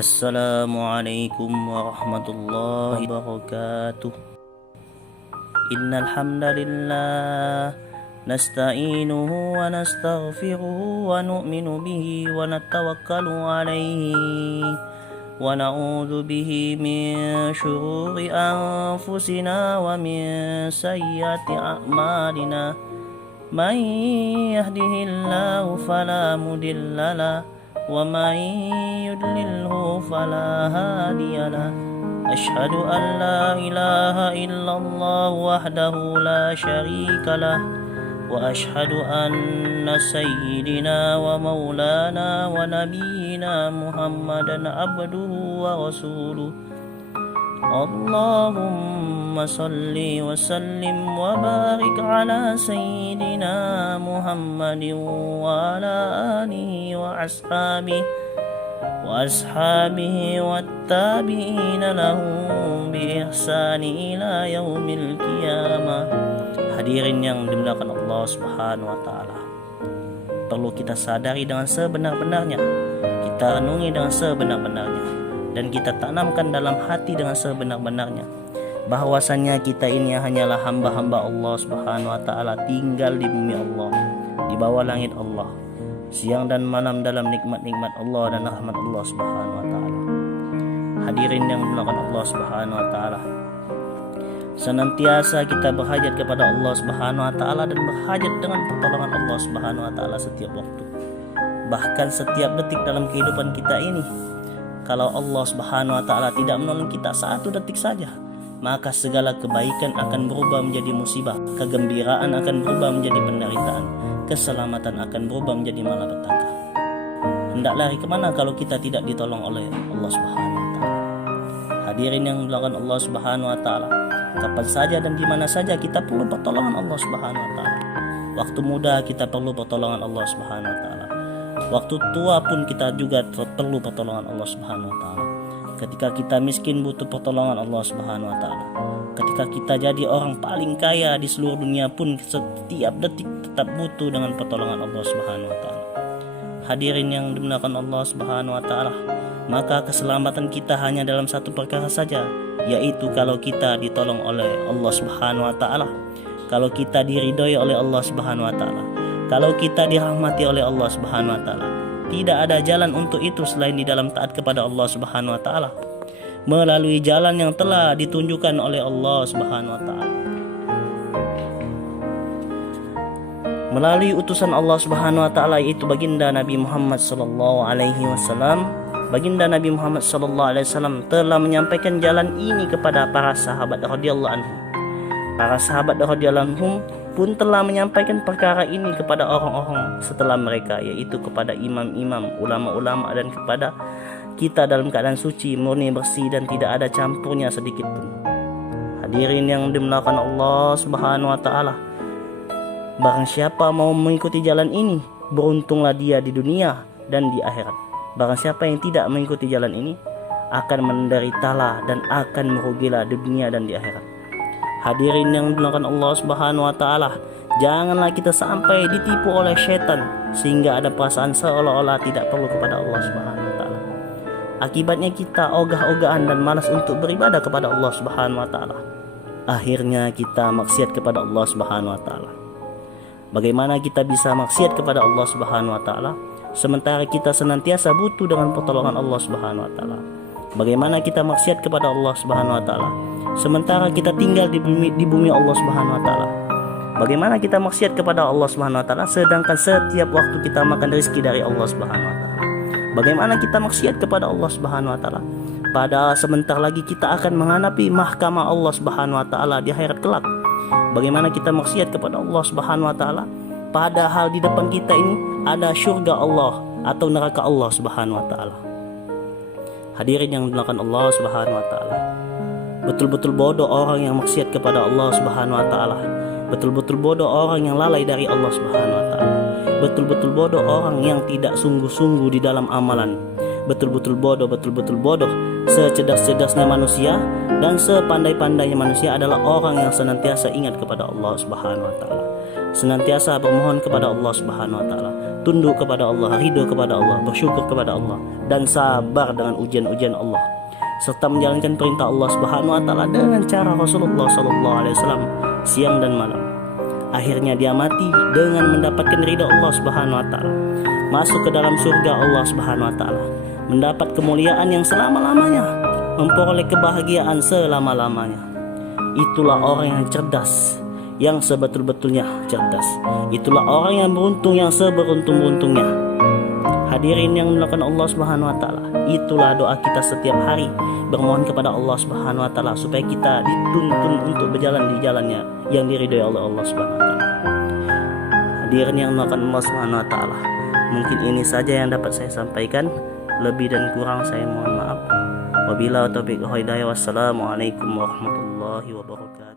Assalamualaikum warahmatullahi wabarakatuh. Innal hamdalillah nasta'inuhu wa nastaghfiruhu wa nu'minu bihi wa natawakkalu alayhi wa na'udzu bihi min syururi anfusina wa min sayyiati a'malina. Man yahdihillahu fala mudilla lahu wa man yudlilhu fala hadiya lahu. Asyhadu an la ilaha illallah wahdahu la syarika lah wa asyhadu anna sayyidina wa maulana wa nabiyyina Muhammadan abduhu wa rasuluh. Allahumma salli wa sallim wa barik ala sayyidina Muhammadin wa ala alihi wa ashabihi wattabi'ina lahum bi ihsani ila yaumil qiyamah. Hadirin yang dimuliakan Allah Subhanahu wa taala, perlu kita sadari dengan sebenar-benarnya, kita renungi dengan sebenar-benarnya, dan kita tanamkan dalam hati dengan sebenar-benarnya bahwasannya kita ini hanyalah hamba-hamba Allah Subhanahu wa taala, tinggal di bumi Allah, di bawah langit Allah, siang dan malam dalam nikmat-nikmat Allah dan rahmat Allah Subhanahu wa taala. Hadirin yang dimuliakan Allah Subhanahu wa taala, senantiasa kita berhajat kepada Allah Subhanahu wa taala dan berhajat dengan pertolongan Allah Subhanahu wa taala setiap waktu, bahkan setiap detik dalam kehidupan kita ini. Kalau Allah Subhanahu wa taala tidak menolong kita satu detik saja, maka segala kebaikan akan berubah menjadi musibah, kegembiraan akan berubah menjadi penderitaan, keselamatan akan berubah menjadi malapetaka. Hendak lari kemana kalau kita tidak ditolong oleh Allah Subhanahu wa taala? Hadirin yang dimuliakan Allah Subhanahu wa taala, kapan saja dan di mana saja kita perlu pertolongan Allah Subhanahu wa taala. Waktu muda kita perlu pertolongan Allah Subhanahu wa taala. Waktu tua pun kita juga perlu pertolongan Allah Subhanahu wa taala. Ketika kita miskin butuh pertolongan Allah Subhanahu wa taala. Ketika kita jadi orang paling kaya di seluruh dunia pun setiap detik tetap butuh dengan pertolongan Allah Subhanahu wa taala. Hadirin yang dimuliakan Allah Subhanahu wa taala, maka keselamatan kita hanya dalam satu perkara saja, yaitu kalau kita ditolong oleh Allah Subhanahu wa taala, kalau kita diridhoi oleh Allah Subhanahu wa taala, kalau kita dirahmati oleh Allah Subhanahu wa taala. Tidak ada jalan untuk itu selain di dalam taat kepada Allah Subhanahu wa taala, melalui jalan yang telah ditunjukkan oleh Allah Subhanahu wa taala. Melalui utusan Allah Subhanahu wa taala, yaitu baginda Nabi Muhammad sallallahu alaihi wasallam. Baginda Nabi Muhammad sallallahu alaihi wasallam telah menyampaikan jalan ini kepada para sahabat radhiyallahu anhum. Para sahabat radhiyallahu anhum pun telah menyampaikan perkara ini kepada orang-orang setelah mereka, yaitu kepada imam-imam, ulama-ulama, dan kepada kita dalam keadaan suci, murni, bersih, dan tidak ada campurnya sedikit pun. Hadirin yang dimuliakan Allah Subhanahu wa taala, barang siapa mau mengikuti jalan ini, beruntunglah dia di dunia dan di akhirat. Barang siapa yang tidak mengikuti jalan ini, akan menderitalah dan akan merugilah di dunia dan di akhirat. Hadirin yang dimuliakan Allah Subhanahu wa taala, janganlah kita sampai ditipu oleh syaitan sehingga ada perasaan seolah-olah tidak perlu kepada Allah Subhanahu wa taala. Akibatnya kita ogah-ogahan dan malas untuk beribadah kepada Allah Subhanahu wa taala. Akhirnya kita maksiat kepada Allah Subhanahu wa taala. Bagaimana kita bisa maksiat kepada Allah Subhanahu wa taala sementara kita senantiasa butuh dengan pertolongan Allah Subhanahu wa taala? Bagaimana kita maksiat kepada Allah Subhanahu wa taala sementara kita tinggal di bumi Allah Subhanahu wa taala? Bagaimana kita maksiat kepada Allah Subhanahu wa taala sedangkan setiap waktu kita makan rezeki dari Allah Subhanahu wa taala? Bagaimana kita maksiat kepada Allah Subhanahu wa taala padahal sebentar lagi kita akan menghadapi mahkamah Allah Subhanahu wa taala di akhirat kelak? Bagaimana kita maksiat kepada Allah Subhanahu wa taala padahal di depan kita ini ada syurga Allah atau neraka Allah Subhanahu wa taala? Hadirin yang dimuliakan Allah Subhanahu wa taala, betul-betul bodoh orang yang maksiat kepada Allah Subhanahu wa taala. Betul-betul bodoh orang yang lalai dari Allah Subhanahu wa taala. Betul-betul bodoh orang yang tidak sungguh-sungguh di dalam amalan. Betul-betul bodoh. Secerdas-cerdasnya manusia dan sepandai-pandainya manusia adalah orang yang senantiasa ingat kepada Allah Subhanahu wa taala. senantiasa bermohon kepada Allah Subhanahu wa taala, tunduk kepada Allah, ridho kepada Allah, bersyukur kepada Allah, dan sabar dengan ujian-ujian Allah, serta menjalankan perintah Allah Subhanahu wa taala dengan cara Rasulullah sallallahu alaihi wasallam siang dan malam. Akhirnya dia mati dengan mendapatkan ridha Allah Subhanahu wa taala, masuk ke dalam surga Allah Subhanahu wa taala, mendapat kemuliaan yang selama-lamanya, memperoleh kebahagiaan selama-lamanya. Itulah orang yang cerdas, yang sebetul-betulnya cerdas. Itulah orang yang beruntung, yang seberuntung-beruntungnya. Hadirin yang dimuliakan Allah Subhanahu wa taala, itulah doa kita setiap hari, bermohon kepada Allah Subhanahu wa taala supaya kita dituntun untuk berjalan di jalannya yang diridhai oleh Allah Subhanahu wa taala. Hadirin yang dimuliakan Allah Subhanahu wa taala, mungkin ini saja yang dapat saya sampaikan. Lebih dan kurang saya mohon maaf. Wabillahi taufiq wal hidayah. Wassalamualaikum warahmatullahi wabarakatuh.